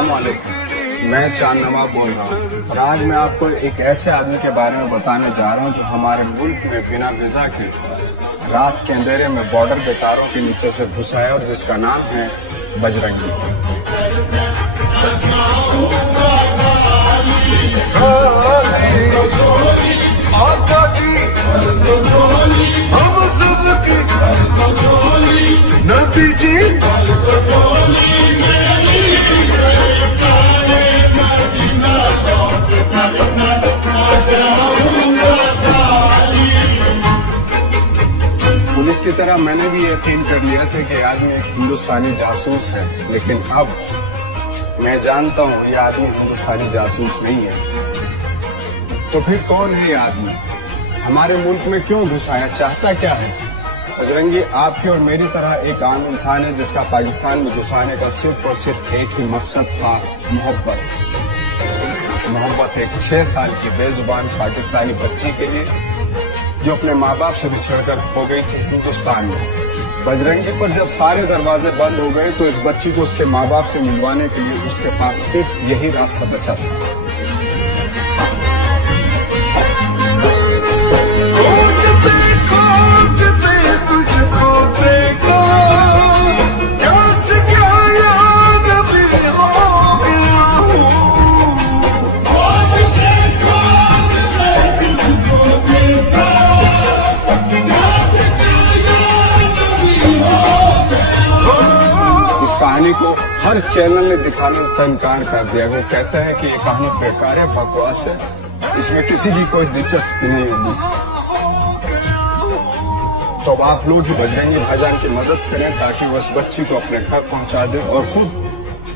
अस्सलामुअलैकुम। मैं चांद नवाब बोल रहा हूँ और आज मैं आपको एक ऐसे आदमी के बारे में बताने जा रहा हूँ जो हमारे मुल्क में बिना वीजा के रात के अंधेरे में बॉर्डर के तारों के नीचे से घुसा है और जिसका नाम है बजरंगी। पुलिस की तरह मैंने भी यकीन कर लिया था कि आदमी एक हिंदुस्तानी जासूस है, लेकिन अब मैं जानता हूँ ये आदमी हिंदुस्तानी जासूस नहीं है। तो फिर कौन है ये आदमी? हमारे मुल्क में क्यों घुसाया? चाहता क्या है? बजरंगी आपके और मेरी तरह एक आम इंसान है जिसका पाकिस्तान में घुसाने का सिर्फ और सिर्फ एक ही मकसद था, मोहब्बत। मोहब्बत एक 6 साल की बेजुबान पाकिस्तानी बच्ची के लिए जो अपने माँ बाप से बिछड़कर हो गई थी हिंदुस्तान में। बजरंगी पर जब सारे दरवाजे बंद हो गए तो इस बच्ची को उसके माँ बाप से मिलवाने के लिए उसके पास सिर्फ यही रास्ता बचा था। कहानी को हर चैनल ने दिखाने से इनकार कर दिया। वो कहता है कि ये कहानी बेकार है, बकवास है, इसमें किसी की कोई दिलचस्पी नहीं होगी। तो अब आप लोग ही बजरंगी भाईजान की मदद करें ताकि वो उस बच्ची को अपने घर पहुंचा दें और खुद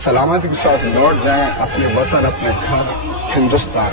सलामती के साथ लौट जाएं अपने वतन, अपने घर हिंदुस्तान।